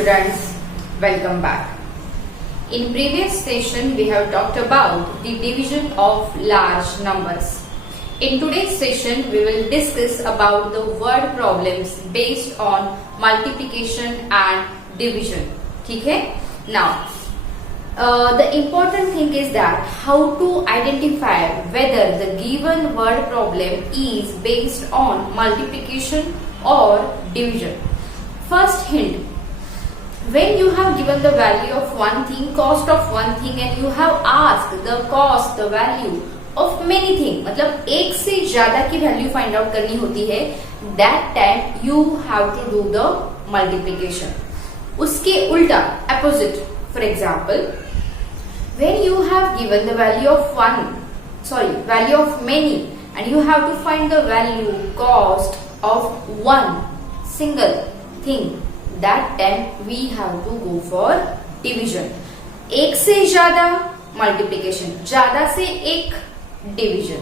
students, welcome back. In previous session we have talked about the division of large numbers. In today's session we will discuss about the word problems based on multiplication and division. ठीक है? Now the important thing is that how to identify whether the given word problem is based on multiplication or division. First hint. When you have given the value of one thing, cost of one thing, and you have asked the cost, the value of many things, मतलब एक से ज्यादा की value find out करनी होती है, that time you have to do the multiplication. उसके उल्टा opposite, for example, when you have given the value of many, and you have to find the value cost of one single thing, that time we have to go for division. एक से ज्यादा multiplication, ज्यादा से एक division.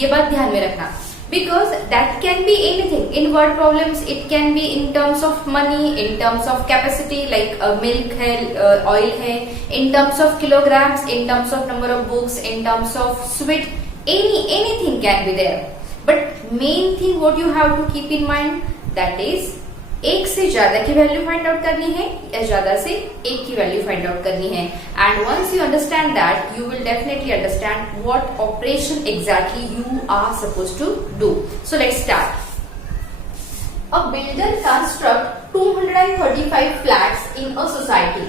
ये बात ध्यान में रखना, because that can be anything. In word problems it can be in terms of money, in terms of capacity like milk है, oil है, in terms of kilograms, in terms of number of books, in terms of sweet, anything can be there. But main thing what you have to keep in mind, that is एक से ज्यादा की value find out करनी है या ज्यादा से एक की वैल्यू फाइंड आउट करनी है. And once you understand that, you will definitely understand what operation exactly you are suppose to do. So let's start. A builder construct 235 flats in a society.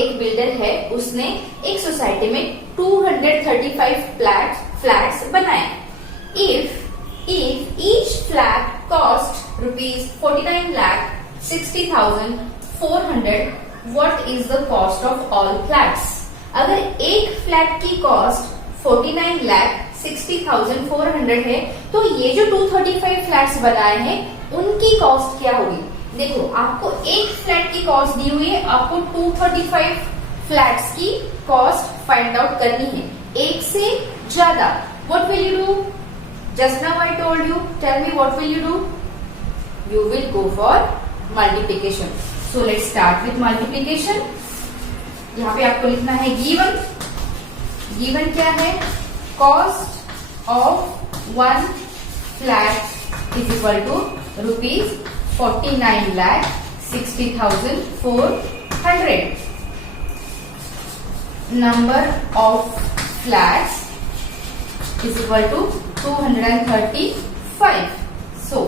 एक बिल्डर है, उसने एक society में 235 flats बनाए. If each flat cost rupees 49,60,400, what is the cost of all flats? अगर एक flat की cost 49,60,400 है, तो ये जो 235 फ्लैट्स बनाए हैं उनकी कॉस्ट क्या होगी? देखो, आपको एक फ्लैट की कॉस्ट दी हुई है, आपको 235 फ्लैट्स की कॉस्ट फाइंड आउट करनी है. एक से ज्यादा. What will you do? Just now I told you. Tell me what will you do? You will go for multiplication. So let's start with multiplication. यहाँ पे आपको लिखना है given. Given क्या है? Cost of one flat is equal to rupees 49,60,400. Number of flats is equal to 235. So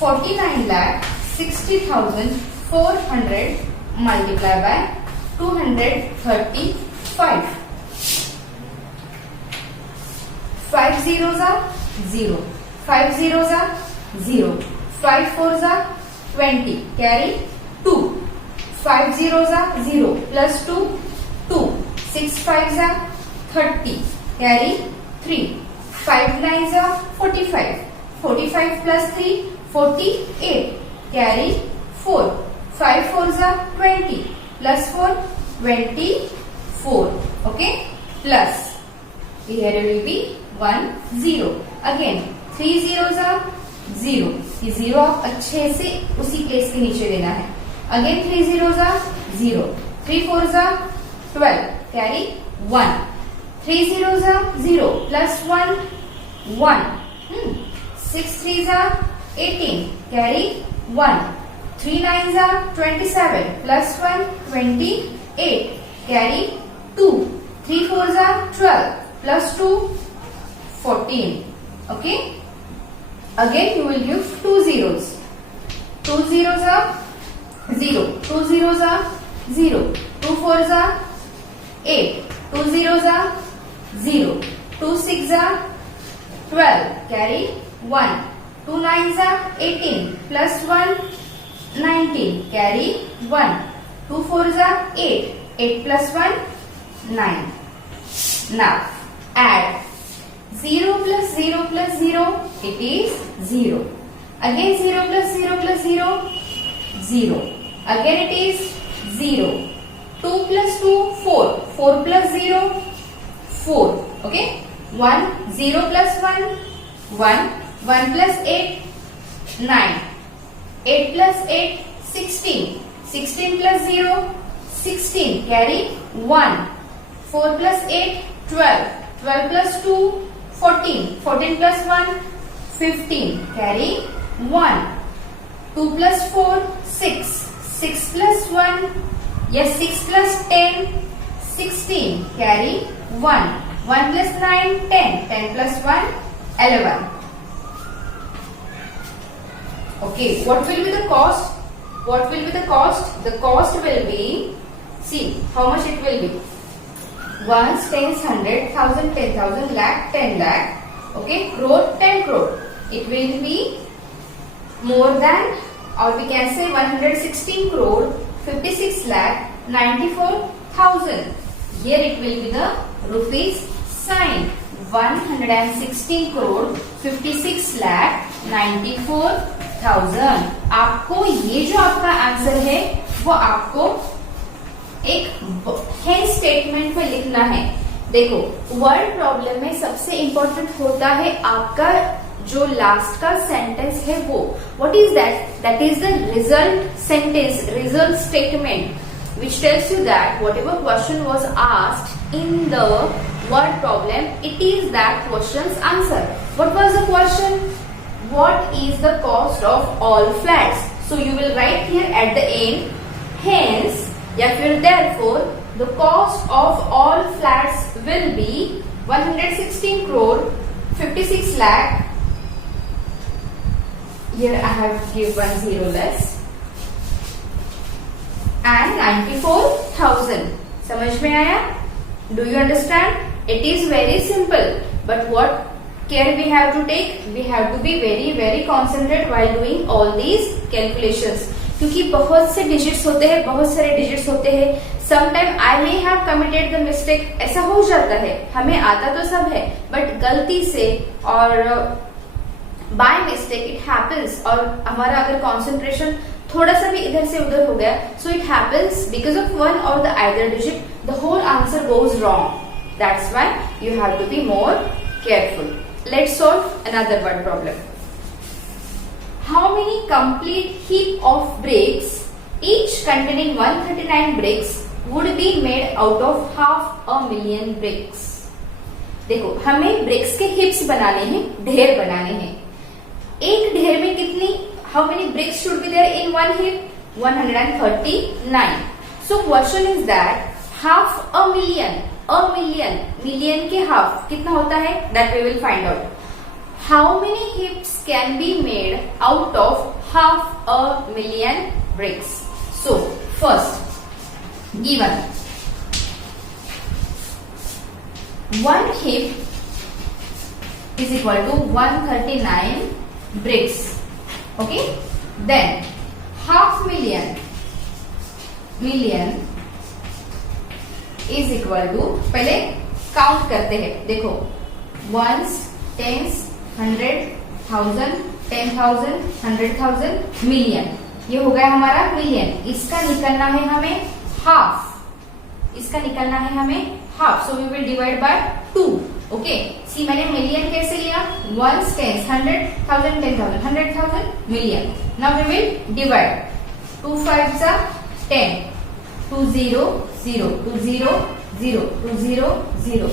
49,60,400 multiplied by 235. 5 zeros are 0. 5 zeros are 0. 5 fours are 20. Carry 2. 5 zeros are 0 plus 2, 2. 6 fives are 30. Carry 3. 5 nines are 45. 45 plus 3, 48. Carry 4. 5 fours are 20. Plus 4, 24. Okay? Plus. Here will be 1 0. Again 3 zeros are 0. ये 0 आप अच्छे से उसी place के नीचे देना है. Again 3 zeros are 0. 3 fours are 12. Carry 1. 3 zeros are 0 plus 1, 1. 6 threes are 18. Carry 1. 3 nines are 27 plus 1, 28. Carry 2. 3 fours are 12 plus 2, 14. Okay? Again you will give 2 zeros. 2 zeros are 0. 2 zeros are 0. 2 fours are 8. 2 zeros are 0. 2 6 are 12. Carry 1. 2 nines are 18 plus 1, 19. Carry 1. 2 fours are 8. 8 plus 1, 9. Now add 0 plus 0 plus 0. It is 0. Again 0 plus 0 plus 0. 0. Again it is 0. 2 plus 2, 4. 4 plus 0, 4. Okay? 1, 0 plus 1, 1. 1 plus 8, 9. 8 plus 8, 16. 16 plus 0, 16, carry 1. 4 plus 8, 12. 12 plus 2, 14. 14 plus 1, 15, carry 1. 2 plus 4, 6. 6 plus 1, yes, 6 plus 10, 16, carry 1. 1 plus 9, 10. 10 plus 1, 11. Okay, what will be the cost? What will be the cost? The cost will be, see how much it will be. Ones, tens, 100, 1000, 10,000, lakh, 10 lakh. Okay, crore, 10 crore. It will be more than, or we can say 116 crore, 56 lakh, 94,000. Here it will be the rupees sign. 116 crore, 56 lakh, 94,000. आपको ये जो आपका answer है वो आपको एक hence statement में लिखना है. देखो, वर्ड प्रॉब्लम में सबसे इंपॉर्टेंट होता है आपका जो लास्ट का सेंटेंस है वो. What is that? That is the result sentence, result statement which tells you that whatever question was asked in the word problem, it is that question's answer. What was the question? What is the cost of all flats? So you will write here at the end, hence, या फिर therefore, the cost of all flats will be 116 crore, 56 lakh. Here I have give 1 0 less. And 94,000. समझ में आया? Do you understand? It is very simple. But what care we have to take? We have to be very concentrated while doing all these calculations. क्योंकि बहुत से digits होते हैं, बहुत सारे डिजिट्स होते हैं. Sometime I may have committed the mistake. ऐसा हो जाता है. हमें आता तो सब है, बट गलती से और by mistake it happens. और हमारा अगर concentration थोड़ा सा भी इधर से उधर हो गया, so it happens because of one or the either digit, the whole answer goes wrong. That's why you have to be more careful. Let's solve another word problem. How many complete heap of bricks, each containing 139 bricks, would be made out of 500,000 bricks? देखो, हमें BRICS के हिप्स बनाने हैं, ढेर बनाने हैं. एक ढेर में कितनी, how many bricks should be there in one heap? 139. So question is that 500,000, million के half कितना होता है? That we will find out. How many heaps can be made out of 500,000 bricks? So first, given one heap is equal to 139 bricks. Okay, then 500,000 is equal to, पहले count करते हैं. देखो, ones, tens, 100, 1000, 10,000, 100,000, million. ये हो गया हमारा million. इसका निकलना है हमें हाफ. इसका निकलना है हमें half. So we will divide by 2. Okay, see मैंने मिलियन कैसे लिया? Ones, tens, 100,000, 10,000, 100,000, million. Now we will divide. 2 5s are 10. 2 0 0 2 0 0 2 0 0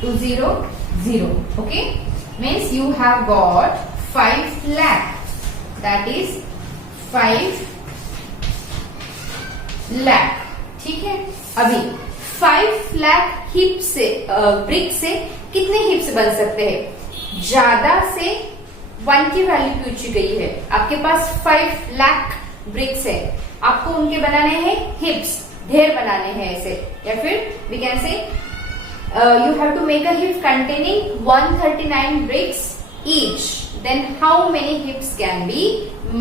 2 0 0. Okay, means you have got 5 lakh. That is 5 lakh. ठीक है. अभी 5 लाख हिप से ब्रिक से कितने हिप्स बन सकते हैं? ज्यादा से 1 की वैल्यू पूछी गई है. आपके पास 5 लाख ब्रिक्स है, आपको उनके बनाने हैं हिप्स, ढेर बनाने हैं ऐसे. या फिर we can say you have to make a heap containing 139 bricks each. Then how many heaps can be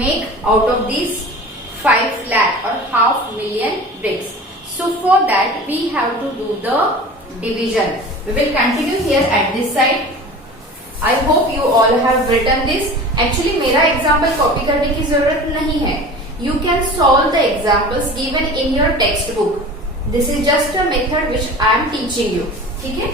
make out of this 5 lakh or 500,000 bricks? So for that we have to do the division. We will continue here at this side. I hope you all have written this. Actually मेरा example copy करने की जरूरत नहीं है. You can solve the examples given in your textbook. This is just a method which I am teaching you. ठीक है?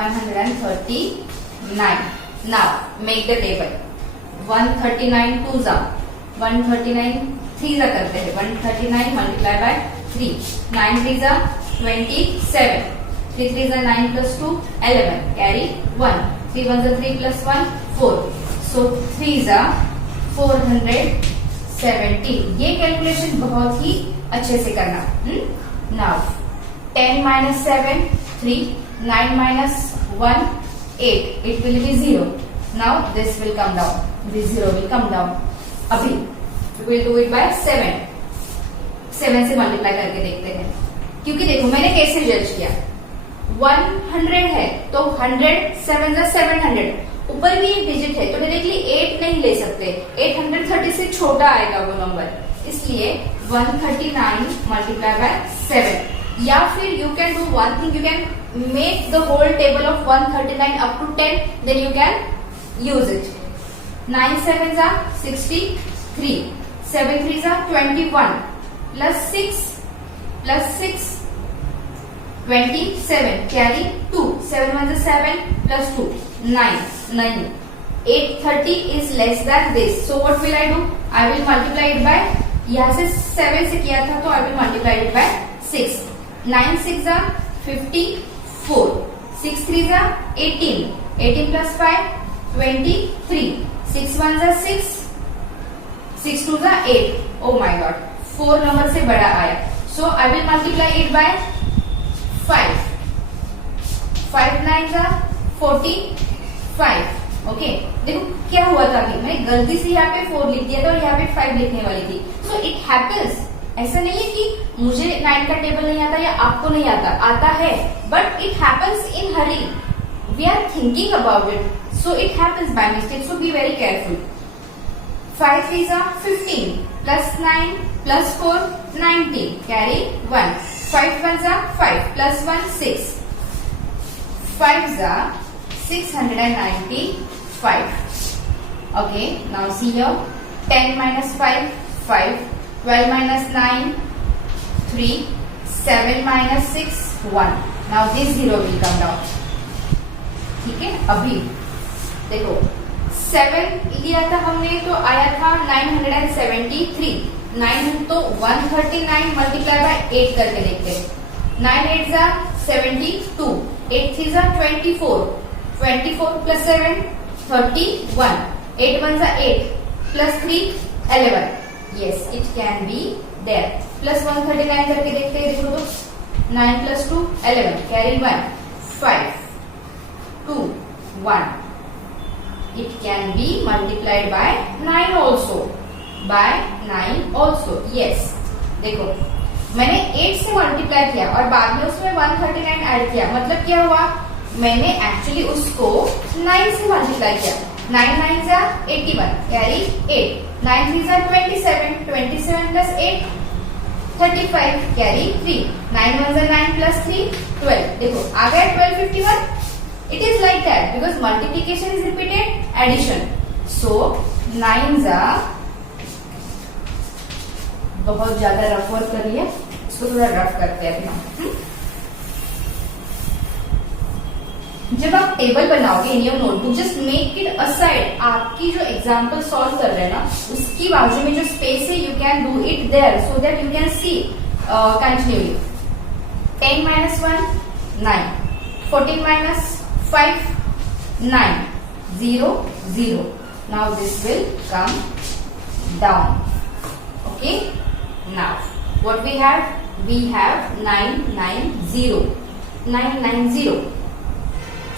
139. Now make the table. 139 2s are 139 3s are करते हैं. 139 multiply by 3. 9 3s are 27. 3 3s are 9 plus 2 11. Carry 1. 3 1s are 3 plus 1 4. So 3s are 470. ये calculation बहुत ही अच्छे से करना. Now 10 minus 7 3. 9 minus 1 8. It will be 0. Now this will come down. This 0 will come down. अभी we will do it by 7. 7 से multiply करके देखते हैं. क्योंकि देखो मैंने कैसे जज किया. 100 है तो 100 7 जा 700. ऊपर भी एक डिजिट है तो डायरेक्टली 8 नहीं ले सकते. 830 से छोटा आएगा वो नंबर. इसलिए 139 मल्टीप्लाई बाय 7. या फिर you can do one thing. You can make the whole table of 139 up to 10. Then you can use it. 9 7s are 63. 7 3s are 21 plus 6 27. Carry 2. 7 1s are 7 plus 2 9. 830 is less than this. So what will I do? I will multiply it by, यहाँ से 7 से किया था तो I will multiply it by 6. 9 6 are 54. 6 3s are 18. 18 plus 5 23. 6 1s are 6. 6 2s are 8. Oh my god. 4 number से बड़ा आया. So I will multiply it by 5. 5 9s are 45. Okay देखो क्या हुआ था. अभी मैं गलती से यहाँ पे 4 लिख दिया था और यहाँ पे 5 लिखने वाली थी. सो इट हैपेंस. ऐसा नहीं है कि मुझे 9 का टेबल नहीं आता या आपको नहीं आता है. But it happens in hurry. We are thinking about it. So it happens by mistake. So be very careful. 5 3s are 15 plus 9 plus 4 19. Carry 1. 5 1s are 5 plus 1 6. 5s are 695. Okay, now see here. 10 minus 5 5. 12 minus 9 3. 7 minus 6 1. Now this 0 will come down. ठीक है. अभी देखो 7 लिया था हमने तो आया था 973. 9 तो 139 मल्टीप्लाई बाय 8 करके देखते हैं. 9 8s are 72. 8 3s are 24. 24 plus 7 31. 8 1s are 8 plus 3 11. Yes, it can be there. Plus 139 करके देखते हैं. देखो तो 9 plus 2 11. Carry 1 5 2 1. It can be multiplied by 9 also. By 9 also. Yes. देखो मैंने 8 से मल्टीप्लाई किया और बाद में उसमें 139 ऐड किया. मतलब क्या हुआ. मैंने एक्चुअली उसको 9 से मल्टीप्लाई किया. 9 9s are 81. Carry 8. 9 3s are 27. 27 plus 8 35. Carry 3. 9 1s are 9 plus 3 12. देखो आ गया 1251. It is like that because multiplication is repeated addition. So 9s are बहुत ज्यादा रफ वर्क कर लिया. इसको थोड़ा रफ करते हैं अभी हम. जब आप टेबल बनाओगे in your notebook just make it aside. आपकी जो एग्जाम्पल सॉल्व कर रहे हैं ना उसकी बाजू में जो स्पेस है you can do it there so that you can see continuously. 10 minus 1 9. 14 minus 5 9. 0 0. Now this will come down. Okay. Now what we have 990. 990.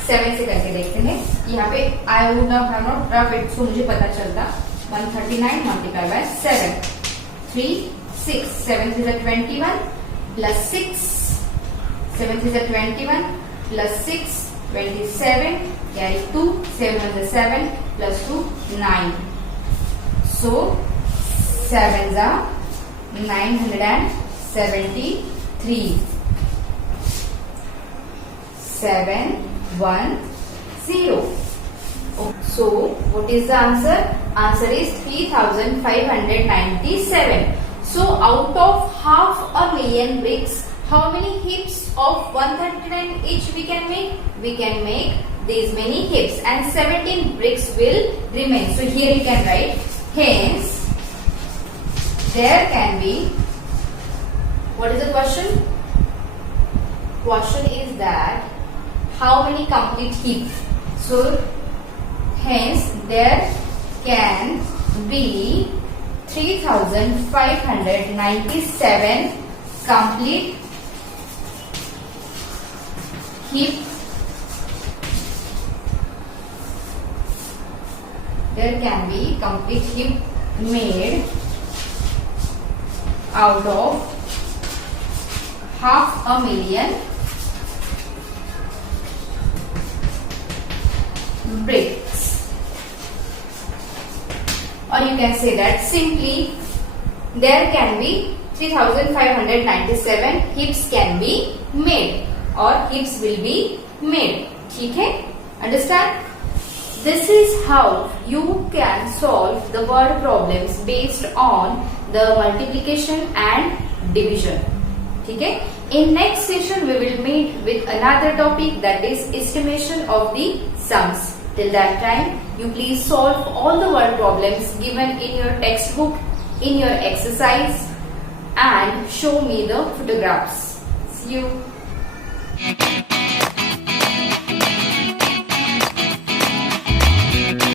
7 से करके देखते हैं. यहाँ पे I would have not rough it so मुझे पता चलता. 139 multiply by 7 3 6. 7 is 21 plus 6. 7 is 21 plus 6 27. Carry 2. 7 is 7 plus 2 9. So 7s are 973. 7 1 0. So what is the answer? Answer is 3597. So out of 500,000 bricks, how many heaps of 139 each we can make? We can make these many heaps and 17 bricks will remain. So here you can write, hence there can be, what is the question? Question is that how many complete heaps? So hence there can be 3597 complete heap. There can be complete heap made out of 500,000 bricks. Or you can say that simply there can be 3597 heaps can be made or heaps will be made. ठीक है? Understand? This is how you can solve the word problems based on the multiplication and division. ठीक है? In next session we will meet with another topic, that is estimation of the sums. Till that time, you please solve all the word problems given in your textbook, in your exercise, and show me the photographs. See you.